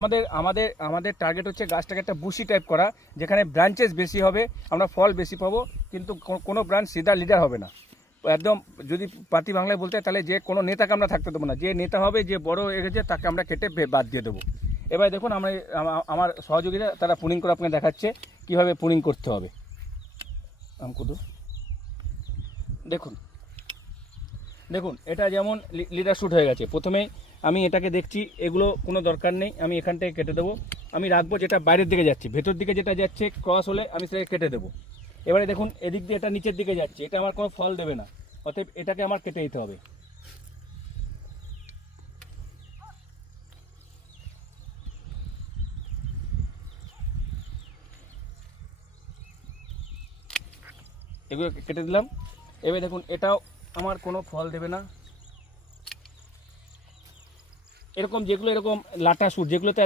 আমাদের আমাদের আমাদের টার্গেট হচ্ছে গাছটাকে একটা বুশি টাইপ করা, যেখানে ব্রাঞ্চেস বেশি হবে, আমরা ফল বেশি পাবো, কিন্তু কোনো ব্রাঞ্চ সিধা লিডার হবে না। একদম যদি পাতি বাংলায় বলতে হয়, তাহলে যে কোনো নেতাকে আমরা থাকতে দেবো না। যে নেতা হবে, যে বড় এগেছে, তাকে আমরা কেটে বাদ দিয়ে দেবো। এবার দেখুন, আমার সহযোগীরা তারা পুনিং করে আপনাকে দেখাচ্ছে কীভাবে পুনিং করতে হবে। আমকুদু দেখুন দেখুন, এটা যেমন লিডার শ্যুট হয়ে গেছে। প্রথমেই আমি এটাকে দেখছি, এগুলো কোনো দরকার নেই, আমি এখান থেকে কেটে দেবো। আমি রাখবো যেটা বাইরের দিকে যাচ্ছে, ভেতর দিকে যেটা যাচ্ছে ক্রস হলে আমি সেটাকে কেটে দেবো। এবারে দেখুন, এদিক দিয়ে এটা নিচের দিকে যাচ্ছে, এটা আমার কোনো ফল দেবে না, অতএব এটাকে আমার কেটে দিতে হবে। এগুলো কেটে দিলাম। এবার দেখুন, এটাও আমার কোনো ফল দেবে না। এরকম যেগুলো এরকম লাটা সুট, যেগুলোতে